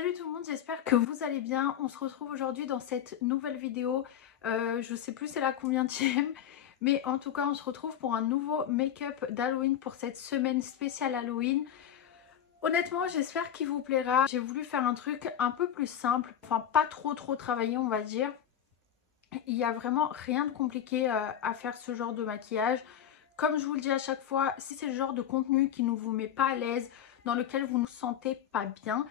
Salut tout le monde, j'espère que vous allez bien. On se retrouve aujourd'hui dans cette nouvelle vidéo. Je sais plus c'est la combienième, mais en tout cas on se retrouve pour un nouveau make-up d'Halloween pour cette semaine spéciale Halloween. Honnêtement, j'espère qu'il vous plaira. J'ai voulu faire un truc un peu plus simple, enfin pas trop travaillé on va dire. Il n'y a vraiment rien de compliqué à faire ce genre de maquillage. Comme je vous le dis à chaque fois, si c'est le genre de contenu qui ne vous met pas à l'aise, dans lequel vous ne vous sentez pas bien,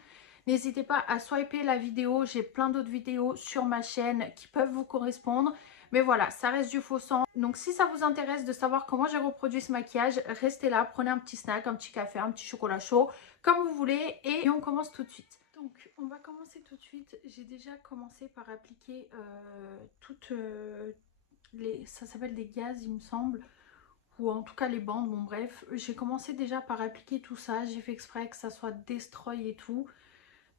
n'hésitez pas à swiper la vidéo. J'ai plein d'autres vidéos sur ma chaîne qui peuvent vous correspondre. Mais voilà, ça reste du faux sang. Donc si ça vous intéresse de savoir comment j'ai reproduit ce maquillage, restez là, prenez un petit snack, un petit café, un petit chocolat chaud, comme vous voulez. Et on commence tout de suite. Donc on va commencer tout de suite. J'ai déjà commencé par appliquer toutes les... Ça s'appelle des gaz il me semble. Ou en tout cas les bandes, bon bref. J'ai commencé déjà par appliquer tout ça. J'ai fait exprès que ça soit destroy et tout.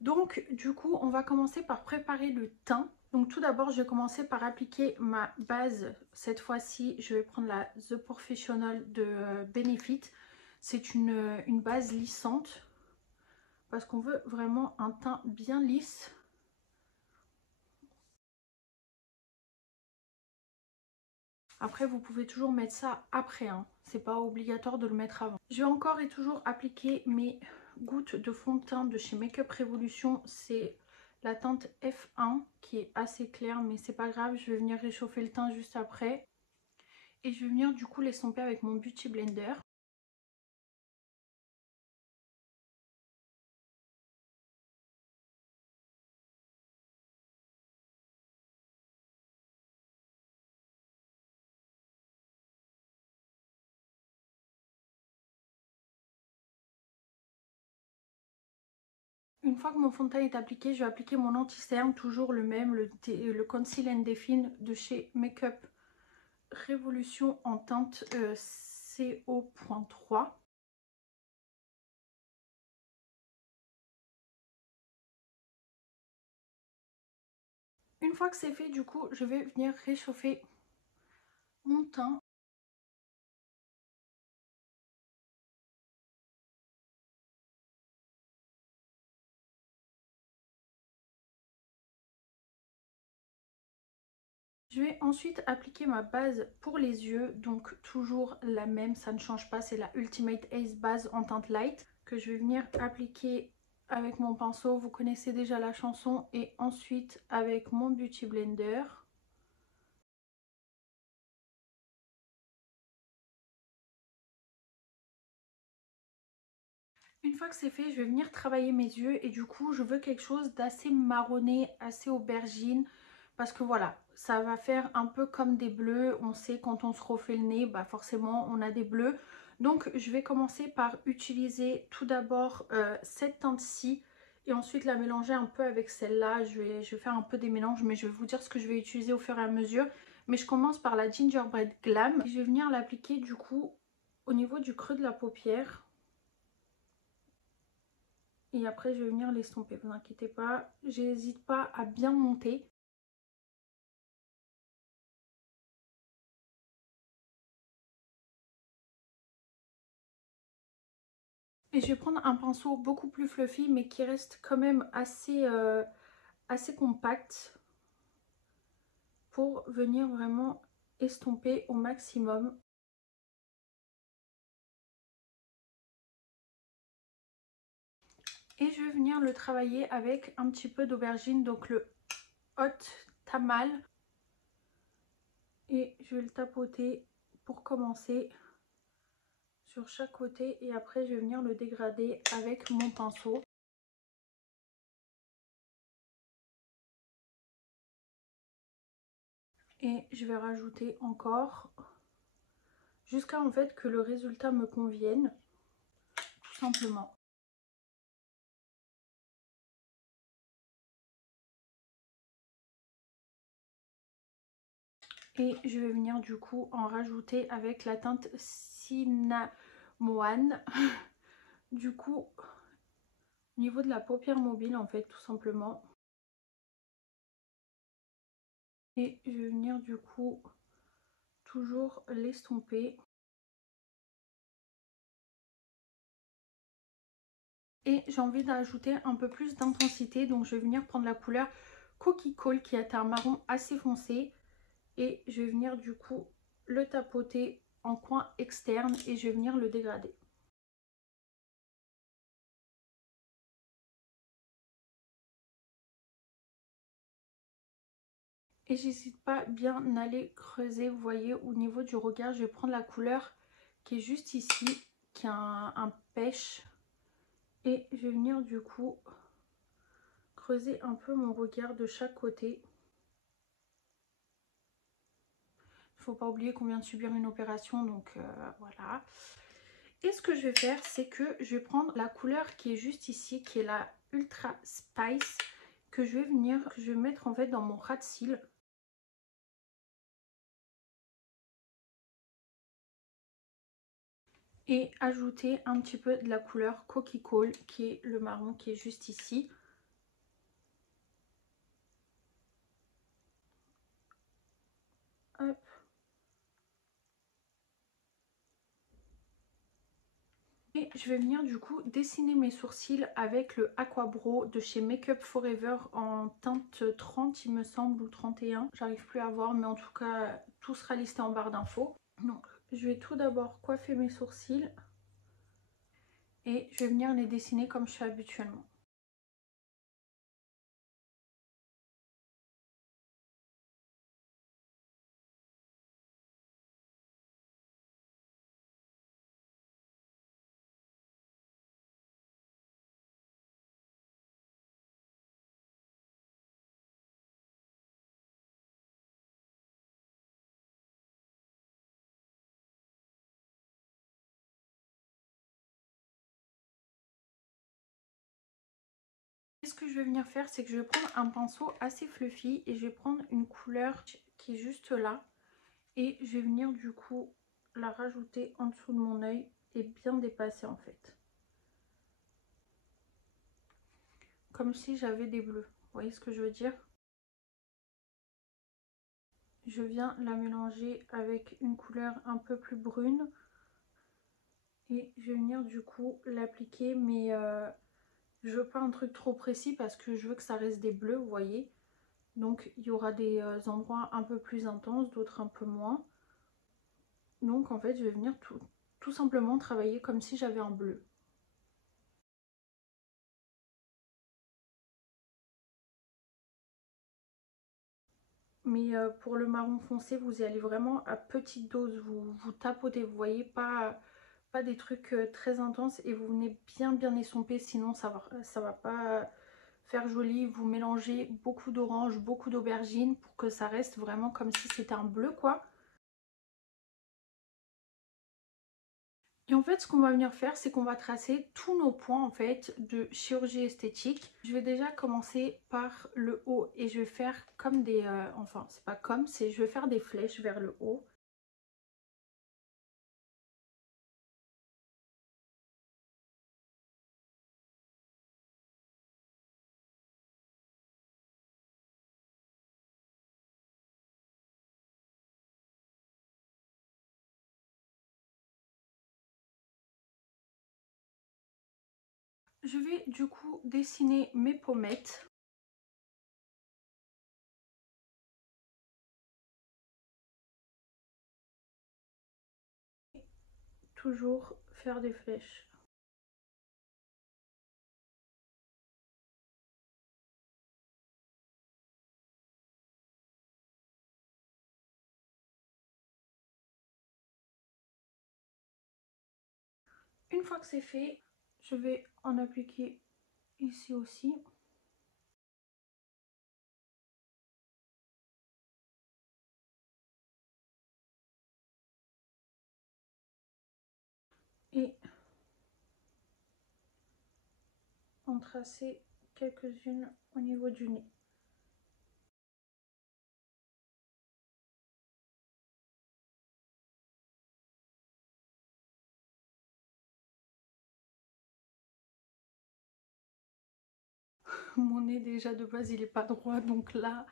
Donc du coup on va commencer par préparer le teint. Donc tout d'abord je vais commencer par appliquer ma base. Cette fois-ci je vais prendre la The Professional de Benefit. C'est une base lissante. Parce qu'on veut vraiment un teint bien lisse. Après vous pouvez toujours mettre ça après, hein. C'est pas obligatoire de le mettre avant. Je vais encore et toujours appliquer mes gouttes de fond de teint de chez Makeup Revolution. C'est la teinte F1 qui est assez claire mais c'est pas grave. Je vais venir réchauffer le teint juste après. Et je vais venir du coup l'estomper avec mon Beauty Blender. Une fois que mon fond de teint est appliqué, je vais appliquer mon anti-cerne, toujours le même, le Conceal and Define de chez Makeup Révolution en teinte CO.3. Une fois que c'est fait, du coup, je vais venir réchauffer mon teint. Je vais ensuite appliquer ma base pour les yeux, donc toujours la même, ça ne change pas, c'est la Ultimate Ace Base en teinte light que je vais venir appliquer avec mon pinceau, vous connaissez déjà la chanson, et ensuite avec mon Beauty Blender. Une fois que c'est fait, je vais venir travailler mes yeux et du coup je veux quelque chose d'assez marronné, assez aubergine. Parce que voilà, ça va faire un peu comme des bleus. On sait quand on se refait le nez, bah forcément on a des bleus. Donc je vais commencer par utiliser tout d'abord cette teinte-ci. Et ensuite la mélanger un peu avec celle-là. Je vais faire un peu des mélanges, mais je vais vous dire ce que je vais utiliser au fur et à mesure. Mais je commence par la Gingerbread Glam. Je vais venir l'appliquer du coup au niveau du creux de la paupière. Et après je vais venir l'estomper, vous inquiétez pas. J'hésite pas à bien monter. Et je vais prendre un pinceau beaucoup plus fluffy mais qui reste quand même assez compact pour venir vraiment estomper au maximum. Et je vais venir le travailler avec un petit peu d'aubergine, donc le Hot Tamal. Et je vais le tapoter pour commencer sur chaque côté et après je vais venir le dégrader avec mon pinceau. Et je vais rajouter encore jusqu'à en fait que le résultat me convienne, tout simplement. Et je vais venir du coup en rajouter avec la teinte Cinnamon. Du coup, au niveau de la paupière mobile en fait, tout simplement. Et je vais venir du coup toujours l'estomper. Et j'ai envie d'ajouter un peu plus d'intensité, donc je vais venir prendre la couleur Cookie Call qui est un marron assez foncé. Et je vais venir du coup le tapoter en coin externe et je vais venir le dégrader. Et j'hésite pas bien à aller creuser, vous voyez, au niveau du regard. Je vais prendre la couleur qui est juste ici, qui a un pêche. Et je vais venir du coup creuser un peu mon regard de chaque côté. Il ne faut pas oublier qu'on vient de subir une opération, donc voilà. Et ce que je vais faire, c'est que je vais prendre la couleur qui est juste ici, qui est la Ultra Spice, que je vais mettre en fait dans mon ras de cils. Et ajouter un petit peu de la couleur Cookie Call, qui est le marron qui est juste ici. Hop. Et je vais venir du coup dessiner mes sourcils avec le Aqua Brow de chez Make Up Forever en teinte 30 il me semble, ou 31. J'arrive plus à voir, mais en tout cas tout sera listé en barre d'infos. Donc je vais tout d'abord coiffer mes sourcils et je vais venir les dessiner comme je fais habituellement. Et ce que je vais venir faire, c'est que je vais prendre un pinceau assez fluffy et je vais prendre une couleur qui est juste là. Et je vais venir du coup la rajouter en dessous de mon œil et bien dépasser en fait. Comme si j'avais des bleus. Vous voyez ce que je veux dire? Je viens la mélanger avec une couleur un peu plus brune. Et je vais venir du coup l'appliquer, mais je veux pas un truc trop précis parce que je veux que ça reste des bleus, vous voyez. Donc il y aura des endroits un peu plus intenses, d'autres un peu moins. Donc en fait je vais venir tout simplement travailler comme si j'avais un bleu. Mais pour le marron foncé, vous y allez vraiment à petite dose, vous tapotez, vous voyez, pas des trucs très intenses et vous venez bien estomper, sinon ça va pas faire joli. Vous mélangez beaucoup d'orange, beaucoup d'aubergine pour que ça reste vraiment comme si c'était un bleu quoi. Et en fait, ce qu'on va venir faire, c'est qu'on va tracer tous nos points en fait de chirurgie esthétique. Je vais déjà commencer par le haut et je vais faire comme des... enfin, c'est pas comme, c'est je vais faire des flèches vers le haut. Je vais du coup dessiner mes pommettes. Toujours faire des flèches. Une fois que c'est fait, je vais en appliquer ici aussi. Et en tracer quelques-unes au niveau du nez. Mon nez déjà de base il est pas droit, donc là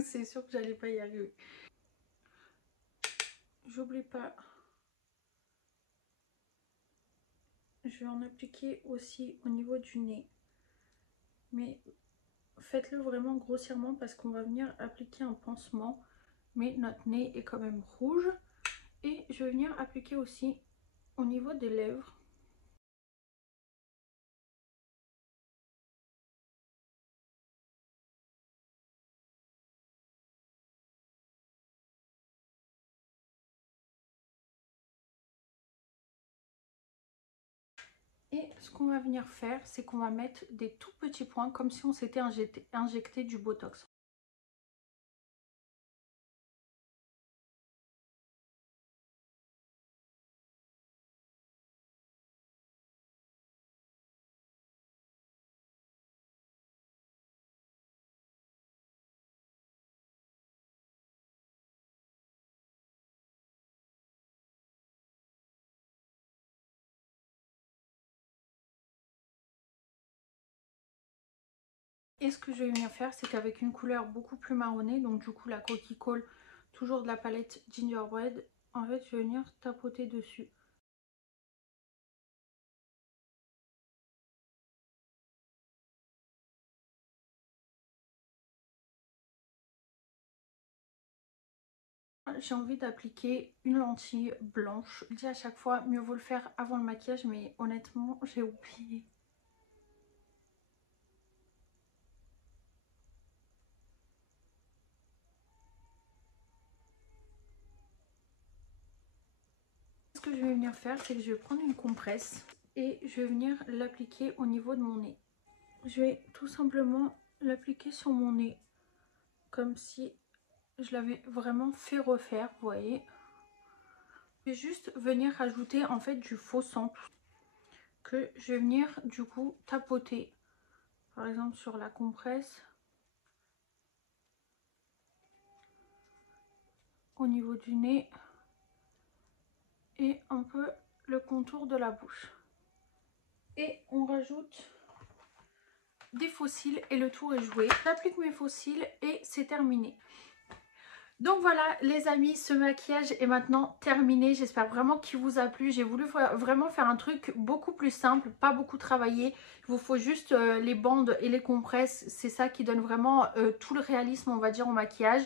c'est sûr que j'allais pas y arriver. J'oublie pas je vais en appliquer aussi au niveau du nez. Mais faites-le vraiment grossièrement parce qu'on va venir appliquer un pansement. Mais notre nez est quand même rouge. Et je vais venir appliquer aussi au niveau des lèvres. Et ce qu'on va venir faire, c'est qu'on va mettre des tout petits points comme si on s'était injecté du Botox. Et ce que je vais venir faire, c'est qu'avec une couleur beaucoup plus marronnée, donc du coup la Coquille Colle, toujours de la palette Gingerbread, en fait je vais venir tapoter dessus. J'ai envie d'appliquer une lentille blanche. Je dis à chaque fois, mieux vaut le faire avant le maquillage, mais honnêtement, j'ai oublié. Ce que je vais venir faire, c'est que je vais prendre une compresse et je vais venir l'appliquer au niveau de mon nez. Je vais tout simplement l'appliquer sur mon nez, comme si je l'avais vraiment fait refaire, vous voyez. Je vais juste venir rajouter en fait du faux sang que je vais venir du coup tapoter, par exemple sur la compresse, au niveau du nez et un peu le contour de la bouche. Et on rajoute des faux cils et le tour est joué. J'applique mes faux cils et c'est terminé. Donc voilà les amis, ce maquillage est maintenant terminé. J'espère vraiment qu'il vous a plu. J'ai voulu vraiment faire un truc beaucoup plus simple, pas beaucoup travaillé. Il vous faut juste les bandes et les compresses. C'est ça qui donne vraiment tout le réalisme, on va dire, au maquillage.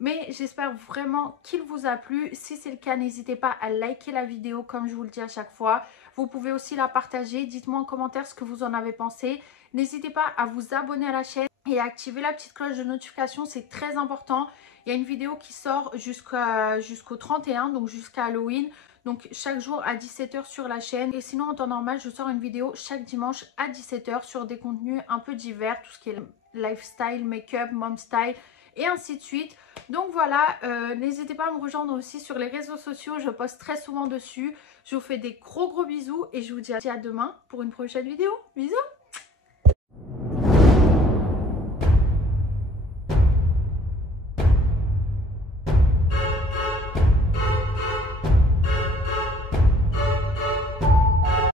Mais j'espère vraiment qu'il vous a plu. Si c'est le cas, n'hésitez pas à liker la vidéo comme je vous le dis à chaque fois. Vous pouvez aussi la partager. Dites-moi en commentaire ce que vous en avez pensé. N'hésitez pas à vous abonner à la chaîne et à activer la petite cloche de notification. C'est très important. Il y a une vidéo qui sort jusqu'au 31, donc jusqu'à Halloween. Donc chaque jour à 17 h sur la chaîne. Et sinon en temps normal, je sors une vidéo chaque dimanche à 17 h sur des contenus un peu divers. Tout ce qui est lifestyle, make-up, mom style et ainsi de suite. Donc voilà, n'hésitez pas à me rejoindre aussi sur les réseaux sociaux. Je poste très souvent dessus. Je vous fais des gros bisous et je vous dis à demain pour une prochaine vidéo. Bisous!